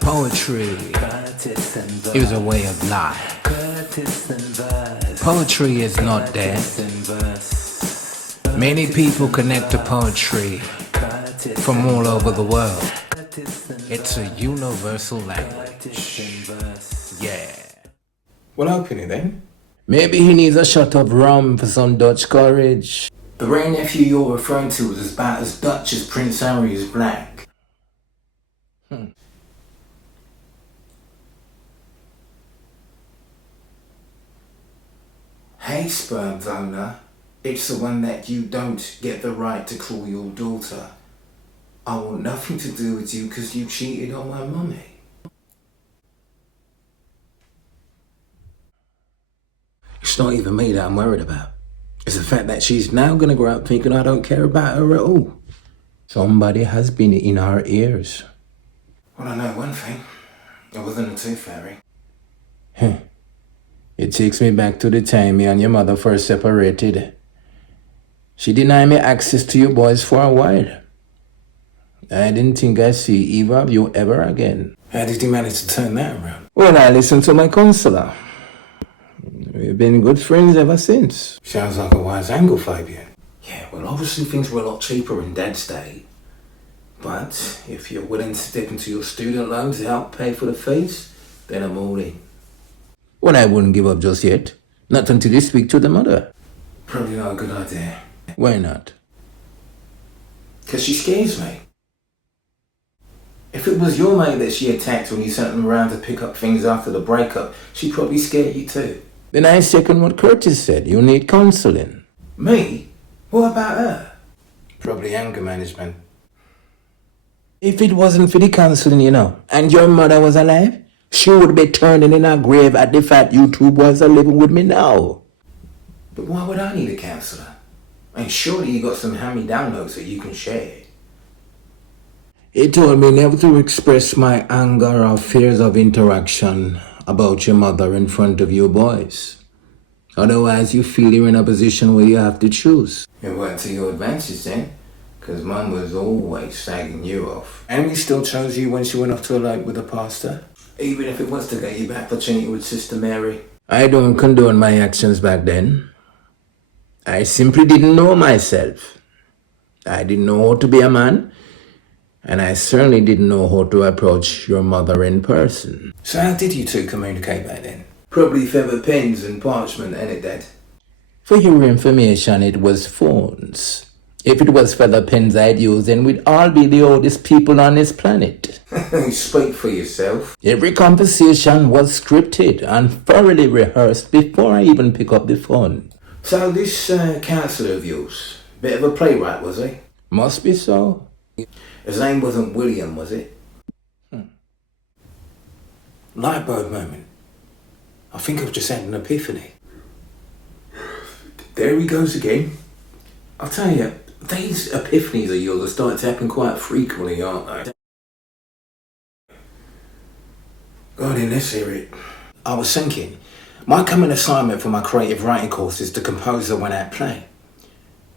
Poetry is a way of life. Poetry is not dead. Many people connect to poetry from all over the world. It's a universal language. Yeah. Well, open it then. Maybe he needs a shot of rum for some Dutch courage. The rare nephew you're referring to is about as Dutch as Prince Harry is black. Hey, sperm donor. It's the one that you don't get the right to call your daughter. I want nothing to do with you because you cheated on my mummy. It's not even me that I'm worried about. It's the fact that she's now going to grow up thinking I don't care about her at all. Somebody has been in her ears. Well, I know one thing. I wasn't a tooth fairy. It takes me back to the time me and your mother first separated. She denied me access to you boys for a while. I didn't think I'd see either of you ever again. How did you manage to turn that around? Well, I listened to my counselor. We've been good friends ever since. Sounds like a wise angle, Fabian. Yeah, well, obviously things were a lot cheaper in Dad's day. But if you're willing to dip into your student loan to help pay for the fees, then I'm all in. Well, I wouldn't give up just yet. Not until you speak to the mother. Probably not a good idea. Why not? Because she scares me. If it was your mate that she attacked when you sent them around to pick up things after the breakup, she'd probably scare you too. Then I second what Curtis said. You need counseling. Me? What about her? Probably anger management. If it wasn't for the counseling, and your mother was alive, she would be turning in her grave at the fact you two boys are living with me now. But why would I need a counsellor? And surely you got some hand-me-down notes that you can share. He told me never to express my anger or fears of interaction about your mother in front of you boys. Otherwise, you feel you're in a position where you have to choose. It worked to your advantage then, because Mum was always slagging you off. And we still chose you when she went off to a lake with a pastor. Even if it was to get you back for cheating with Sister Mary. I don't condone my actions back then. I simply didn't know myself. I didn't know how to be a man. And I certainly didn't know how to approach your mother in person. So how did you two communicate back then? Probably feather pens and parchment, ain't it, Dad? For your information, it was phones. If it was feather pens I'd use, then we'd all be the oldest people on this planet. Speak for yourself. Every conversation was scripted and thoroughly rehearsed before I even pick up the phone. So this counsellor of yours, bit of a playwright, was he? Must be so. His name wasn't William, was it? Lightbulb moment. I think I've just had an epiphany. There he goes again. I'll tell you, these epiphanies of yours are starting to happen quite frequently, aren't they? Go on in, let's hear it. I was thinking, my coming assignment for my creative writing course is to compose a one-act play.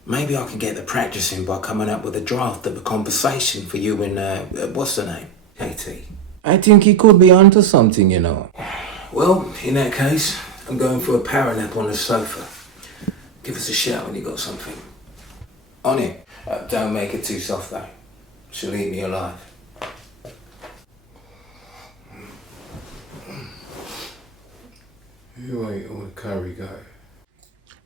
Maybe I can get the practice in by coming up with a draft of a conversation for you and, what's her name? Katie. I think he could be onto something, Well, in that case, I'm going for a power nap on the sofa. Give us a shout when you got something. On it. Don't make it too soft though. She'll eat me alive. You ain't all the curry go.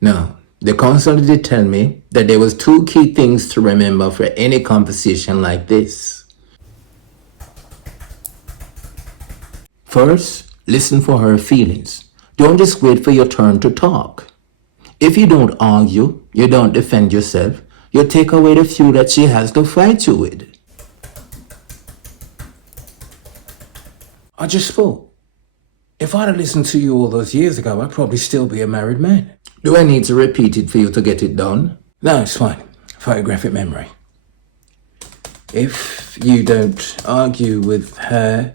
Now, the counselor did tell me that there was 2 key things to remember for any conversation like this. First, listen for her feelings. Don't just wait for your turn to talk. If you don't argue, you don't defend yourself, you take away the fuel that she has to fight you with. I just thought, if I'd have listened to you all those years ago, I'd probably still be a married man. Do I need to repeat it for you to get it done? No, it's fine. Photographic memory. If you don't argue with her,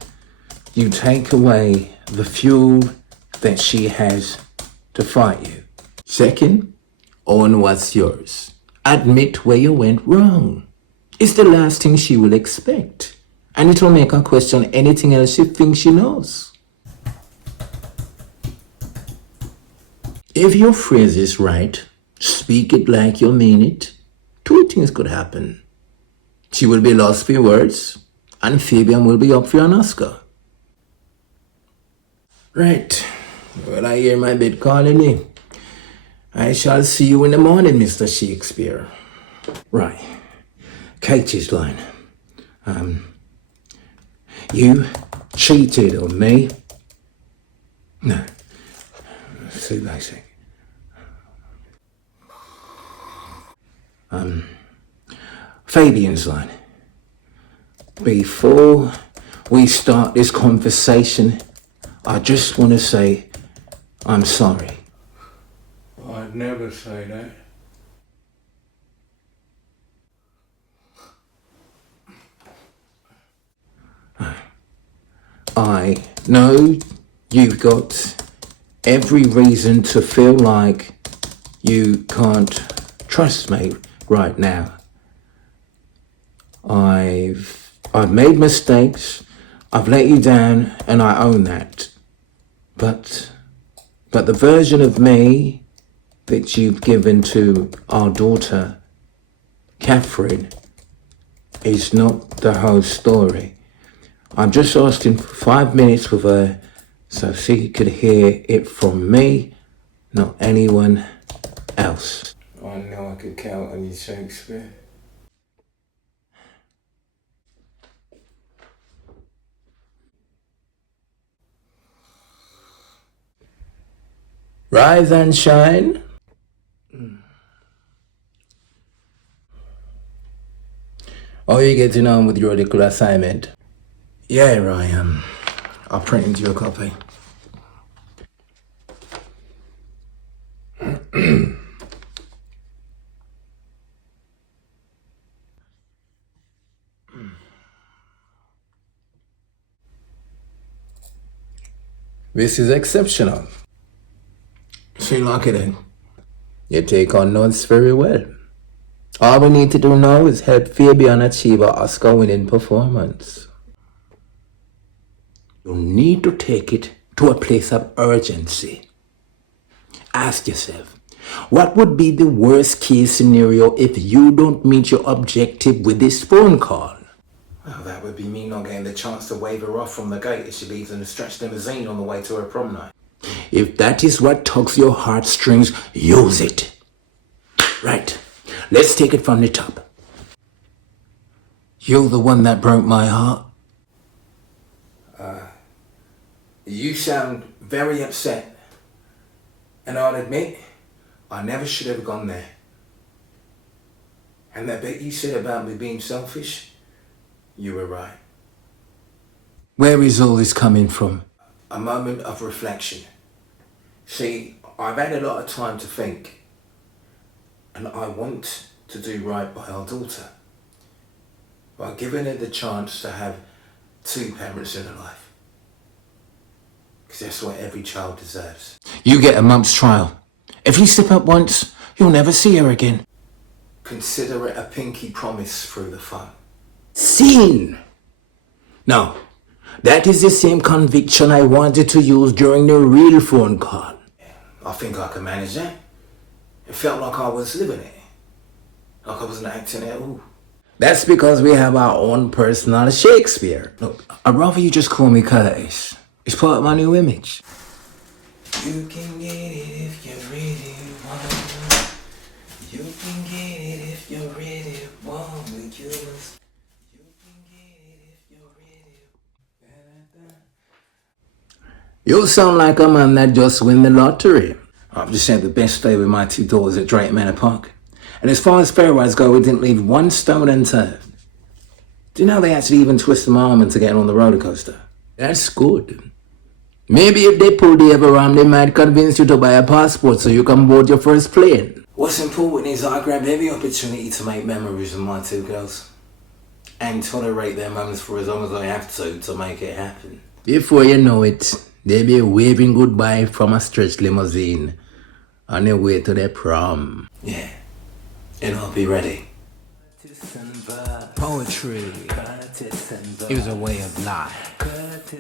you take away the fuel that she has to fight you. Second, own what's yours. Admit where you went wrong. It's the last thing she will expect. And it will make her question anything else she thinks she knows. If your phrase is right, speak it like you mean it, two things could happen. She will be lost for words, and Fabian will be up for an Oscar. Right. Well, I hear my bed calling me. I shall see you in the morning, Mr. Shakespeare. Right. Katie's line. You cheated on me. No. See what I say. Fabian's line. Before we start this conversation, I just want to say I'm sorry. I'd never say that. I know you've got every reason to feel like you can't trust me right now. I've made mistakes, I've let you down, and I own that. But the version of me that you've given to our daughter, Catherine, is not the whole story. I'm just asking for 5 minutes with her so she could hear it from me, not anyone else. I know I could count on you, Shakespeare. Rise and shine. How are you getting on with your little assignment? Yeah, I'll print you a copy. This is exceptional. So you like it then? You take on notes very well. All we need to do now is help Fabian achieve an Oscar-winning performance. You need to take it to a place of urgency. Ask yourself, what would be the worst case scenario if you don't meet your objective with this phone call? Well, that would be me not getting the chance to wave her off from the gate as she leaves in a stretch limousine on the way to her prom night. If that is what tugs your heartstrings, use it. Right, let's take it from the top. You're the one that broke my heart. You sound very upset. And I'll admit, I never should have gone there. And that bit you said about me being selfish, you were right. Where is all this coming from? A moment of reflection. See, I've had a lot of time to think. And I want to do right by our daughter. By giving her the chance to have two parents in her life. Because that's what every child deserves. You get a month's trial. If you slip up once, you'll never see her again. Consider it a pinky promise through the phone. Scene! Now, that is the same conviction I wanted to use during the real phone call. I think I can manage that. It felt like I was living it. Like I wasn't acting at all. That's because we have our own personal Shakespeare. Look, I'd rather you just call me Curtis. It's part of my new image. You can get it if you really want. You can get it if you really want. But you must. You can get it if you really. You sound like a man that just win the lottery. I've just had the best day with my two daughters at Drayton Manor Park. And as far as fairways go, we didn't leave one stone unturned. Do you know they actually even twisted my arm into getting on the roller coaster? That's good. Maybe if they pull the ever arm, they might convince you to buy a passport so you can board your first plane. What's important is I grab every opportunity to make memories with my two girls. And tolerate their mums for as long as I have to make it happen. Before you know it, they'll be waving goodbye from a stretch limousine on their way to their prom. Yeah, and I'll be ready. To Poetry is a way of life.